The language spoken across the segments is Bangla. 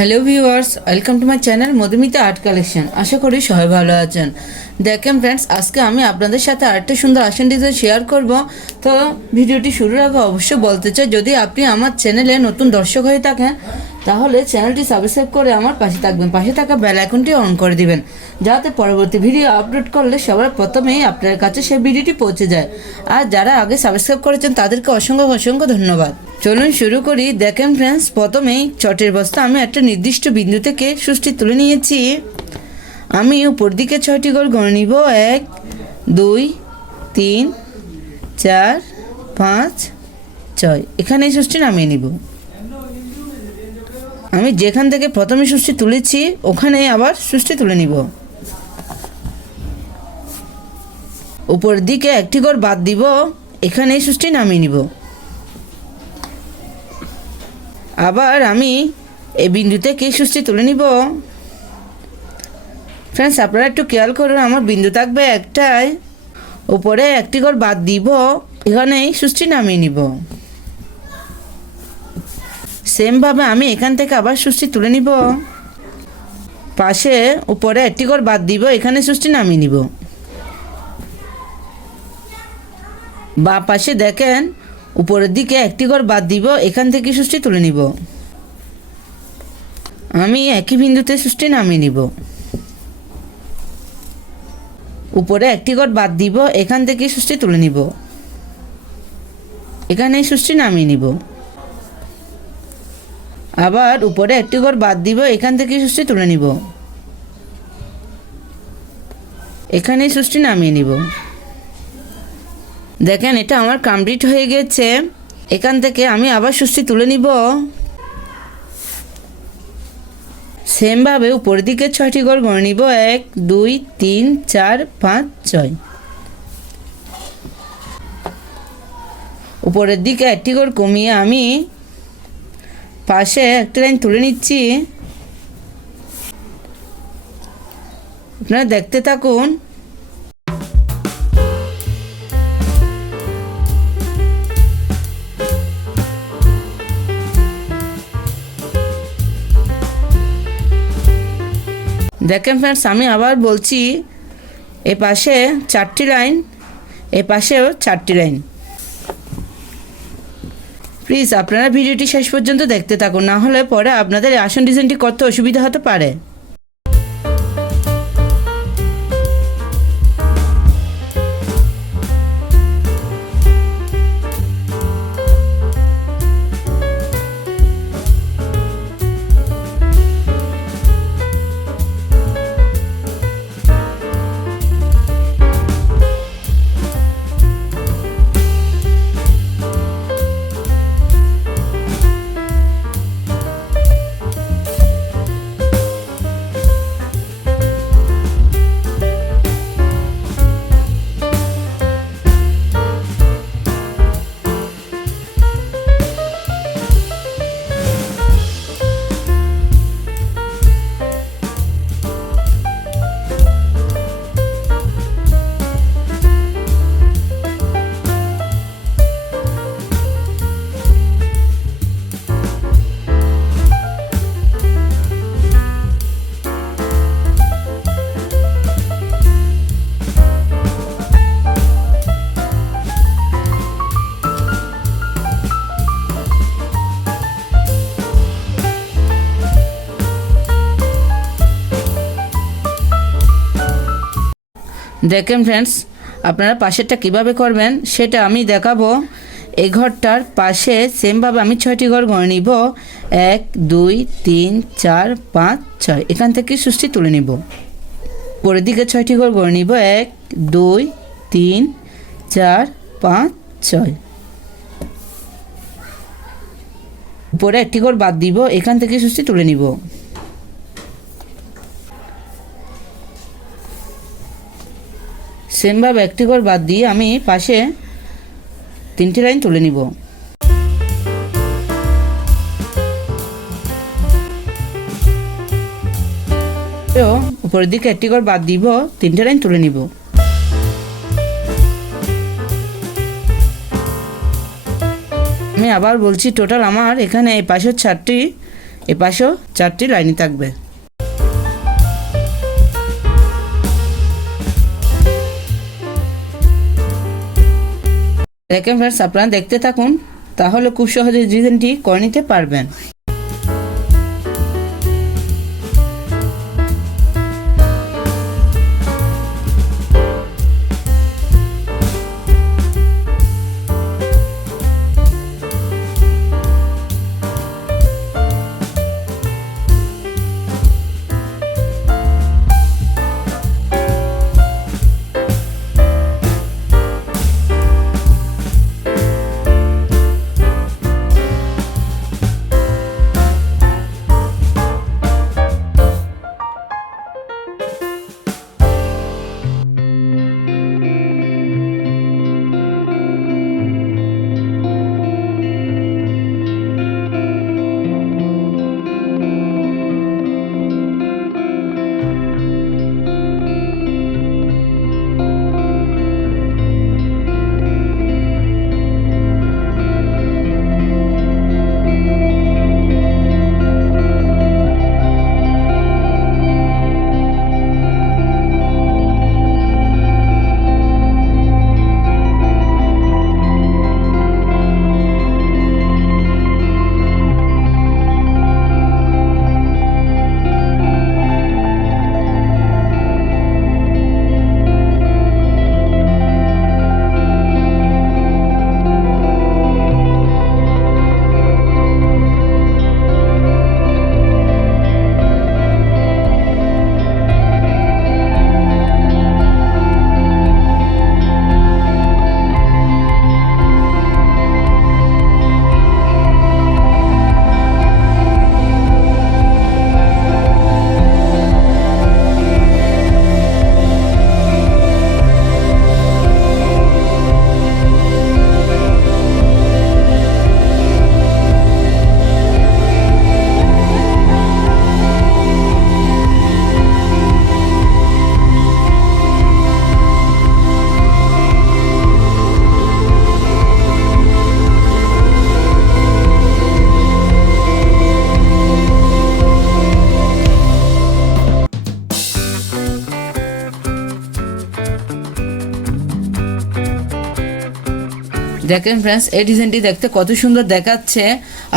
Hello viewers, welcome to my channel Madhumita art collection. আশা করি সবাই ভালো আছেন। দেখেন ফ্রেন্ডস, আজকে আমি আপনাদের সাথে আরেকটা সুন্দর আসন ডিজাইন শেয়ার করব। তো ভিডিওটি শুরুর আগে অবশ্যই বলতে চাই, যদি আপনি আমার চ্যানেলে নতুন দর্শক হয়ে থাকেন তাহলে চ্যানেলটি সাবস্ক্রাইব করে আমার পাশে থাকবেন, পাশে থাকা বেল আইকনটি অন করে দিবেন, যাতে পরবর্তী ভিডিও আপলোড করলে সবার প্রথমেই আপনার কাছে সেই ভিডিওটি পৌঁছে যায়। আর যারা আগে সাবস্ক্রাইব করেছেন তাদেরকে অসংখ্য অসংখ্য ধন্যবাদ। চলুন শুরু করি। দেখেন ফ্রেন্ডস, প্রথমেই চটের বস্তা আমি একটা নির্দিষ্ট বিন্দু থেকে সুষ্টি তুলে নিয়েছি। আমি উপর দিকে 6টি গোল গণে নিব। 1 2 3 4 5 6। এখানে এই সুষ্টি নামিয়ে নিব। আমি যেখান থেকে প্রথমে সুষ্টি তুলেছি ওখানে আবার সুষ্টি তুলে নিব। উপর দিকে একটি গোল বাদ দিব, এখানে এই সুষ্টি নামিয়ে নিব। আবার আমি এই বিন্দু থেকে সুষ্টি তুলে নিব। ফ্রেন্ডস, আপনারা একটু খেয়াল করুন, আমার বিন্দু থাকবে একটাই, উপরে একটি গোল বাদ দিব, এখানে সুষ্টি নামিয়ে নিব। সেমভাবে আমি এখান থেকে আবার সুষ্টি তুলে নিব। পাশে উপরে একটি গোল বাদ দিব, এখানে সুষ্টি নামিয়ে নিব। বা পাশে দেখেন উপরের দিকে একটি গোল বাদ দিব, এখান থেকে সুষ্টি তুলে নিব। আমি একই বিন্দুতে সুষ্টি নামিয়ে নিব। উপরে একটি গোল বাদ দিব, এখান থেকে সুষ্টি তুলে নিব। এখানে সুষ্টি নামিয়ে নিব। আবার উপরে একটি গোল বাদ দিব, এখান থেকে সুষ্টি তুলে নিব। এখানে সুষ্টি নামিয়ে নিব। দেখেন, এটা আমার কমপ্লিট হয়ে গেছে। এখান থেকে আমি আবার সুষ্টি তুলে নিব। সেমভাবে উপরের দিকে 6টি গোল গণে নিব। 1 2 3 4 5 6। উপরের দিকে একটি গোল কমিয়ে আমি পাশে একটা লাইন তুলে নিচ্ছি। আপনারা দেখতে থাকুন। দেখেন ফ্রেন্ডস, আমি আবার বলছি, এ পাশে 4টি লাইন, এ পাশেও 4টি লাইন। প্লিজ আপনারা ভিডিওটি শেষ পর্যন্ত দেখতে থাকুন, না হলে পরে আপনাদের আসন ডিজাইনটি করতে অসুবিধা হতে পারে। দেখেন ফ্রেন্ডস, আপনারা পাশেরটা কিভাবে করবেন সেটা আমি দেখাবো। এই ঘরটার পাশে সেমভাবে আমি 6টি ঘর গণে নিব। 1 2 3 4 5 6। এখান থেকে সুষ্টি তুলে নিব। পরের দিকে 6টি ঘর গণে নিব। 1 2 3 4 5 6। উপরে একটি ঘর বাদ দিব, এখান থেকে সুষ্টি তুলে নিব। সেমভাবে একটি ঘর বাদ দিয়ে আমি পাশে 3টি লাইন তুলে নিব। উপরের দিকে একটি ঘর বাদ দিব, 3টে লাইন তুলে নিব। আমি আবার বলছি, টোটাল আমার এখানে এই পাশের 4টি এপাশেও 4টি লাইনই থাকবে। দেখেন ফ্রেন্ডস, আপনারা দেখতে থাকুন, তাহলে খুব সহজে ডিজাইনটি করে নিতে পারবেন। দেখেন ফ্রেন্ডস, এই ডিজাইনটি দেখতে কত সুন্দর দেখাচ্ছে।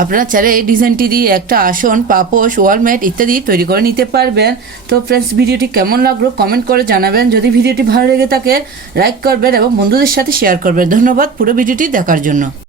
আপনারা চাইলে এই ডিজাইনটি দিয়ে একটা আসন, পাপোশ, ওয়ালমেট ইত্যাদি তৈরি করে নিতে পারবেন। তো ফ্রেন্ডস, ভিডিওটি কেমন লাগলো কমেন্ট করে জানাবেন। যদি ভিডিওটি ভালো লেগে থাকে লাইক করবেন এবং বন্ধুদের সাথে শেয়ার করবেন। ধন্যবাদ পুরো ভিডিওটি দেখার জন্য।